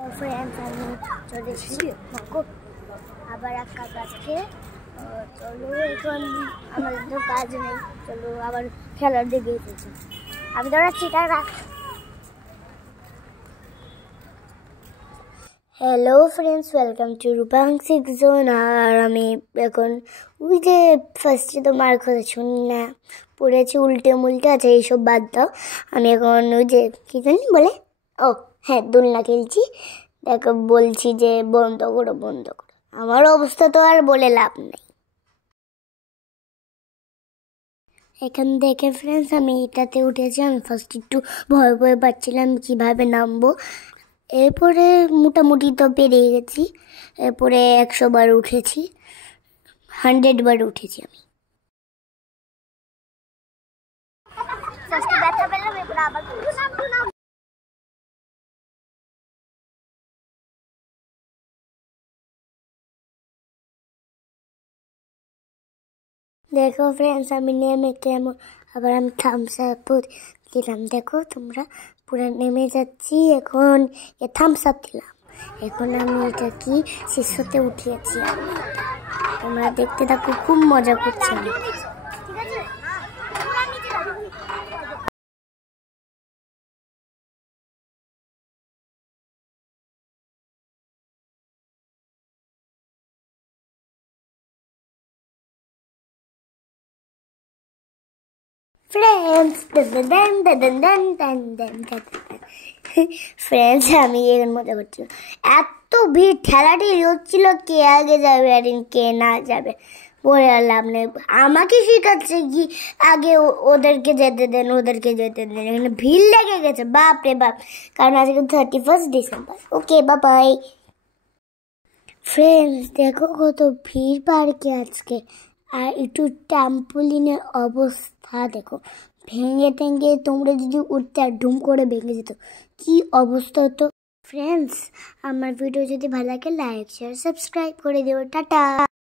friends আমি চলেছি মাকো আবার একটা কাজকে চলো এখন আমাদের তো কাজ নেই চলো আবার খেলার দিকে যেতে আমি দৌড়াচ্ছি টাটা hello friends welcome to Rupang six zone और हमें এখন ওই যে ফার্স্টে তো মার কথা শুনি না পড়েছি উল্টে মুল্টে আছে এইসব বাদ দাও আমি এখন ওই যে কি জানি বলে ও হ্যাঁ দোলনা খেলছি দেখো বলছি যে বন্ধ করো আমার অবস্থা তো আর বলে লাভ নেই এখান থেকে ফ্রেন্ডস আমি এটাতে উঠেছি আমি ফার্স্ট একটু ভয় ভয় পাচ্ছিলাম কিভাবে নামবো এরপরে মোটামুটি তো পেরিয়ে গেছি এরপরে 100 বার উঠেছি 100 বার উঠেছি আমি ফার্স্টে ব্যথা পেলাম এরপর আবার देखो फ्रेंड्स আমি নেমে কেমন আবার আমি থামস আপ দিলাম দেখো তোমরা পুরো নেমে যাচ্ছি এখন থামস আপ দিলাম এখন আমি এটা কি শীর্ষতে উঠিয়েছি তোমরা দেখতে থাকো খুব মজা করছি আমি ঠিক আছে পুরো নিচে যাবো फ्रेंड्स फ्रेंड्स আমি এখন মজা করছি এত ভিড় ঠেলাটি হচ্ছিল কে আগে যাবে আর কে না যাবে বলে লাভ নেই আমাকে শেখাচ্ছে কি আগে ওদেরকে যেতে দেন এখানে ভিড় লেগে গেছে বাপ রে বাপ কারণ আজকে 31 ডিসেম্বর ওকে বাই फ्रेंड्स देखो কত ভিড় পার্কে আজকে আর একটু ট্রাম্পোলিনের অবস্থা দেখো ভেঙে টেঙে তোমরা যদি উঠতে আর ডুম করে ভেঙে যেত কি অবস্থা হতো फ्रेंड्स আমার ভিডিও যদি ভালো লাগে লাইক শেয়ার সাবস্ক্রাইব করে দিও টাটা